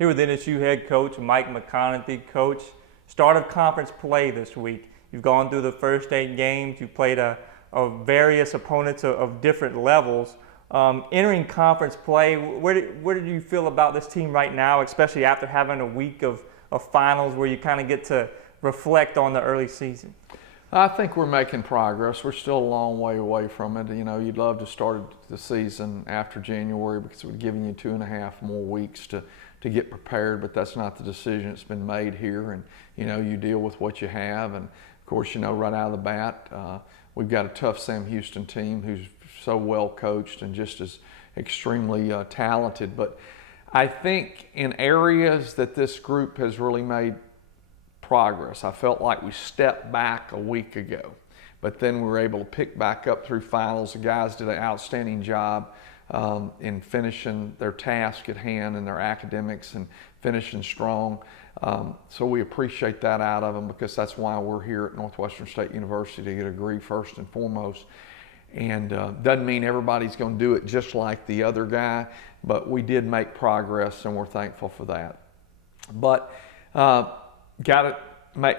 Here with NSU head coach Mike McConathy. Coach, start of conference play this week. You've gone through the first 8 games. You played a various opponents of different levels. Entering conference play, where do you feel about this team right now, especially after having a week of finals where you kind of get to reflect on the early season? I think we're making progress. We're still a long way away from it. You know, you'd love to start the season after January because it would give you 2.5 more weeks to get prepared, but that's not the decision that's been made here. And, you know, you deal with what you have. And, of course, you know, right out of the bat, we've got a tough Sam Houston team who's so well coached and just as extremely talented. But I think in areas that this group has really made progress. I felt like we stepped back a week ago, but then we were able to pick back up through finals. The guys did an outstanding job in finishing their task at hand and their academics and finishing strong. So we appreciate that out of them because that's why we're here at Northwestern State University, to get a degree first and foremost. And doesn't mean everybody's going to do it just like the other guy, but we did make progress and we're thankful for that. But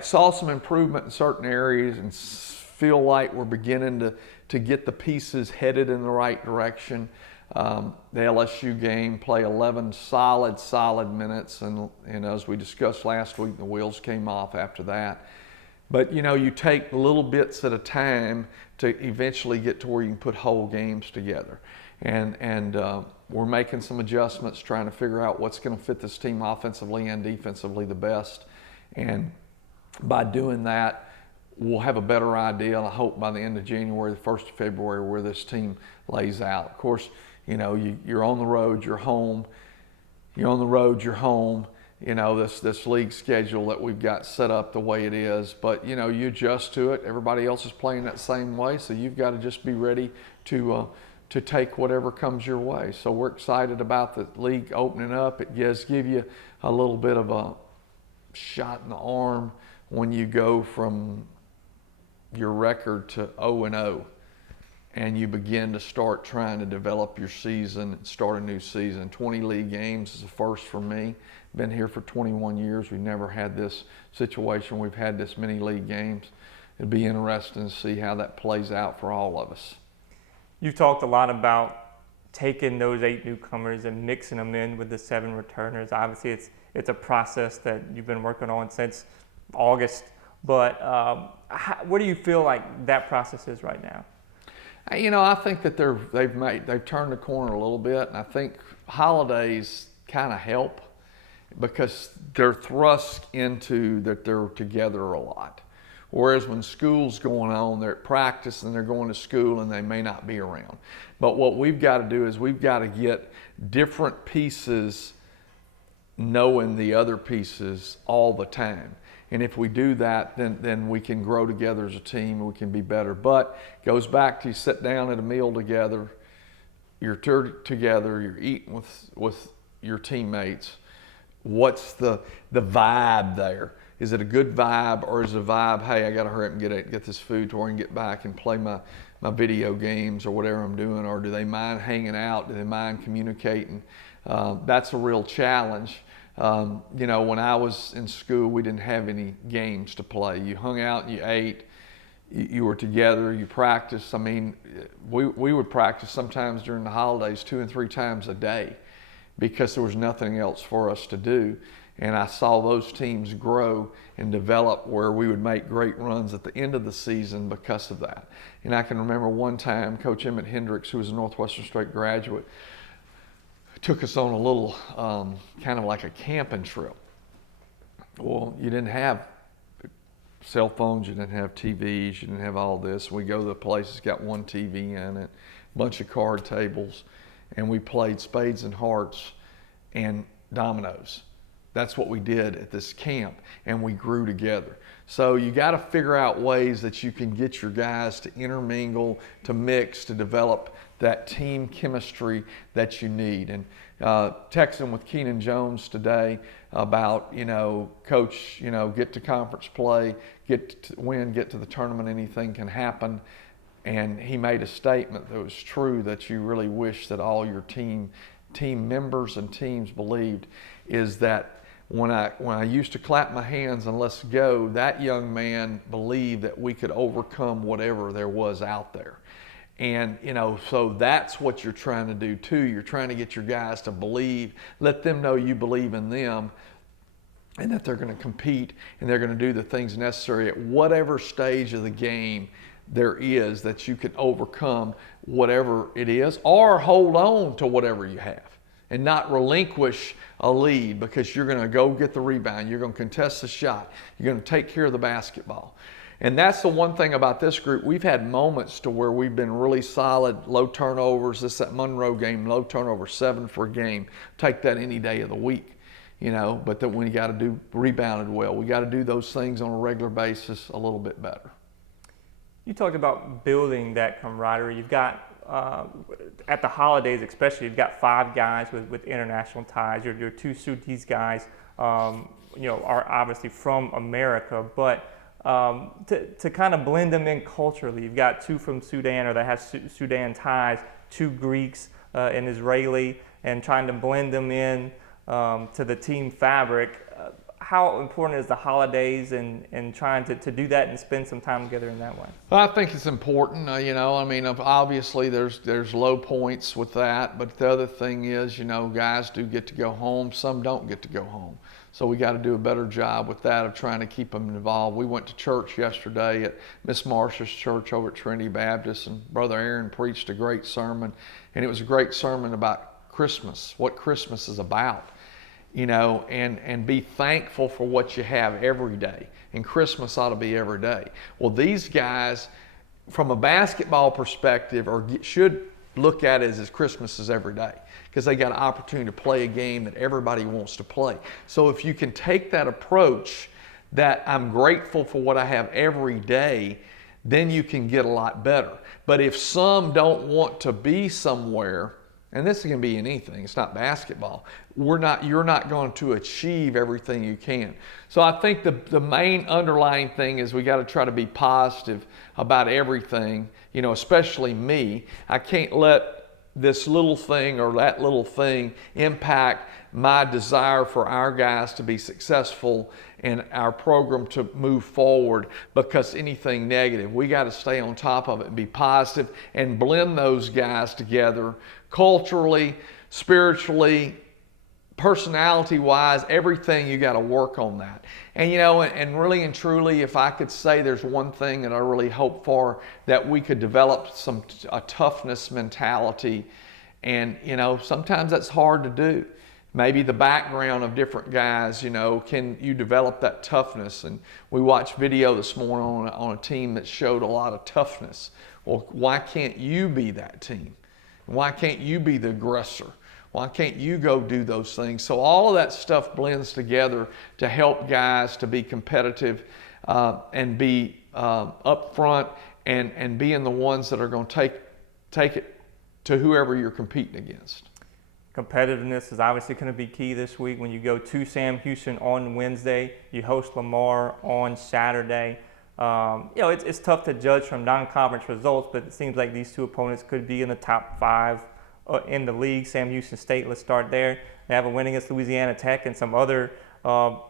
saw some improvement in certain areas and feel like we're beginning to get the pieces headed in the right direction. The LSU game, play 11 solid minutes, and as we discussed last week, the wheels came off after that. But you know, you take little bits at a time to eventually get to where you can put whole games together. And we're making some adjustments, trying to figure out what's going to fit this team offensively and defensively the best. And by doing that, we'll have a better idea, I hope, by the end of January, the 1st of February, where this team lays out. Of course, you know, you're on the road, you're home. You're on the road, you're home. You know, this league schedule that we've got set up the way it is. But, you know, you adjust to it. Everybody else is playing that same way, so you've got to just be ready to take whatever comes your way. So we're excited about the league opening up. It does give you a little bit of a shot in the arm when you go from your record to 0-0 and you begin to start trying to develop your season and start a new season. 20 league games is a first for me. Been here for 21 years. We've never had this situation. We've had this many league games. It'd be interesting to see how that plays out for all of us. You've talked a lot about taking those 8 newcomers and mixing them in with the 7 returners. Obviously, it's a process that you've been working on since August. But what do you feel like that process is right now? You know, I think that they've turned the corner a little bit, and I think holidays kind of help because they're thrust into that they're together a lot. Whereas when school's going on, they're at practice and they're going to school and they may not be around. But what we've got to do is we've got to get different pieces knowing the other pieces all the time. And if we do that, then we can grow together as a team and we can be better. But it goes back to you sit down at a meal together, you're together, you're eating with your teammates. What's the vibe there? Is it a good vibe, or is it a vibe, hey, I got to hurry up and get this food to where I can get back and play my video games or whatever I'm doing? Or do they mind hanging out? Do they mind communicating? That's a real challenge. You know, when I was in school, we didn't have any games to play. You hung out, you ate, you were together, you practiced. I mean, we would practice sometimes during the holidays 2 and 3 times a day because there was nothing else for us to do. And I saw those teams grow and develop where we would make great runs at the end of the season because of that. And I can remember one time Coach Emmett Hendricks, who was a Northwestern State graduate, took us on a little kind of like a camping trip. Well, you didn't have cell phones, you didn't have TVs, you didn't have all this. We go to the place that's got one TV in it, a bunch of card tables, and we played spades and hearts and dominoes. That's what we did at this camp, and we grew together. So you got to figure out ways that you can get your guys to intermingle, to mix, to develop that team chemistry that you need. And texting with Keenan Jones today about, you know, coach, you know, get to conference play, get to win, get to the tournament, anything can happen. And he made a statement that was true, that you really wish that all your team team members and teams believed is that when I used to clap my hands and let's go, that young man believed that we could overcome whatever there was out there. And, so that's what you're trying to do too. You're trying to get your guys to believe, let them know you believe in them and that they're going to compete and they're going to do the things necessary at whatever stage of the game there is, that you can overcome whatever it is or hold on to whatever you have and not relinquish a lead because you're going to go get the rebound. You're going to contest the shot. You're going to take care of the basketball. And that's the one thing about this group. We've had moments to where we've been really solid, low turnovers. That Monroe game, low turnover, 7 for a game. Take that any day of the week, But then when you got to do rebounded well, we got to do those things on a regular basis a little bit better. You talked about building that camaraderie. You've got, at the holidays especially, you've got 5 guys with international ties. Your 2 Sudanese guys, are obviously from America, but to kind of blend them in culturally, you've got 2 from Sudan or that has Sudan ties, 2 Greeks, an Israeli, and trying to blend them in to the team fabric. How important is the holidays and trying to do that and spend some time together in that way? I think it's important. Obviously there's low points with that, but the other thing is, guys do get to go home. Some don't get to go home. So we got to do a better job with that of trying to keep them involved. We went to church yesterday at Miss Marcia's church over at Trinity Baptist, and Brother Aaron preached a great sermon, and it was a great sermon about Christmas, what Christmas is about. And be thankful for what you have every day. And Christmas ought to be every day. Well, these guys, from a basketball perspective, should look at it as Christmas is every day, because they got an opportunity to play a game that everybody wants to play. So if you can take that approach that I'm grateful for what I have every day, then you can get a lot better. But if some don't want to be somewhere, and this can be in anything, it's not basketball, you're not going to achieve everything you can. So I think the main underlying thing is we got to try to be positive about everything, especially me. I can't let this little thing or that little thing impact my desire for our guys to be successful and our program to move forward because anything negative. We got to stay on top of it and be positive and blend those guys together culturally, spiritually, personality-wise, everything. You got to work on that. And and really and truly, if I could say there's one thing that I really hope for, that we could develop a toughness mentality. And sometimes that's hard to do. Maybe the background of different guys, can you develop that toughness? And we watched video this morning on a team that showed a lot of toughness. Well, why can't you be that team? Why can't you be the aggressor? Why can't you go do those things? So all of that stuff blends together to help guys to be competitive and be upfront and being the ones that are going to take it to whoever you're competing against. Competitiveness is obviously going to be key this week. When you go to Sam Houston on Wednesday, you host Lamar on Saturday. It's tough to judge from non-conference results, but it seems like these 2 opponents could be in the top 5 in the league. Sam Houston State, let's start there. They have a win against Louisiana Tech and some other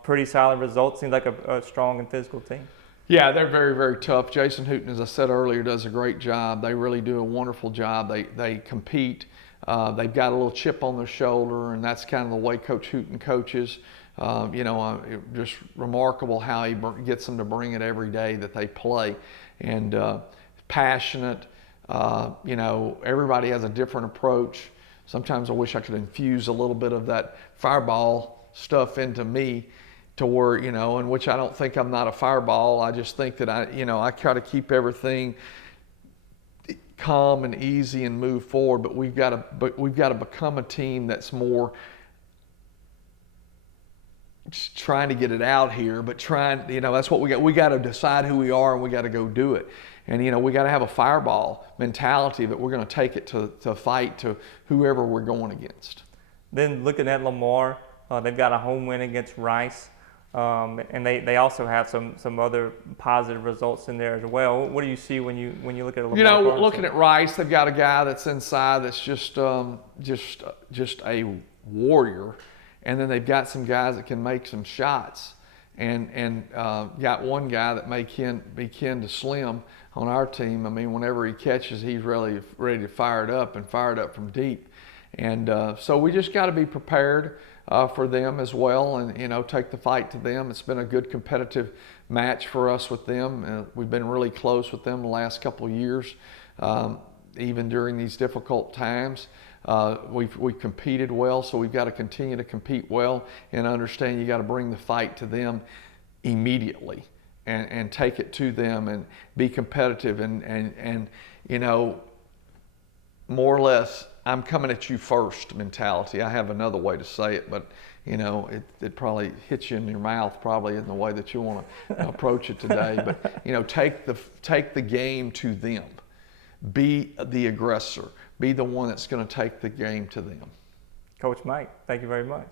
pretty solid results. Seems like a strong and physical team. Yeah, they're very, very tough. Jason Hooten, as I said earlier, does a great job. They really do a wonderful job. They compete. They've got a little chip on their shoulder, and that's kind of the way Coach Hooten coaches. Just remarkable how he gets them to bring it every day that they play. And passionate. Everybody has a different approach. Sometimes I wish I could infuse a little bit of that fireball stuff into me to where, in which I don't think I'm not a fireball. I just think that I try to keep everything calm and easy and move forward, but we've got to become a team that's more just trying to get it out here, but that's what we got to decide who we are and we got to go do it. And we got to have a fireball mentality that we're going to take it to fight to whoever we're going against. Then looking at Lamar, they've got a home win against Rice. And they also have some other positive results in there as well. What do you see when you look at Lamar You know, Carlson? looking at Rice, they've got a guy that's inside that's just a warrior, and then they've got some guys that can make some shots, and got one guy that may be kin to Slim on our team. I mean, whenever he catches, he's really ready to fire it up and fire it up from deep, and so we just got to be prepared for them as well, and take the fight to them. It's been a good competitive match for us with them. We've been really close with them the last couple of years, even during these difficult times. We've competed well, so we've got to continue to compete well and understand you got to bring the fight to them immediately and take it to them and be competitive and more or less, I'm coming at you first mentality. I have another way to say it, but it probably hits you in your mouth probably in the way that you want to approach it today. But take the game to them. Be the aggressor. Be the one that's going to take the game to them. Coach Mike, thank you very much.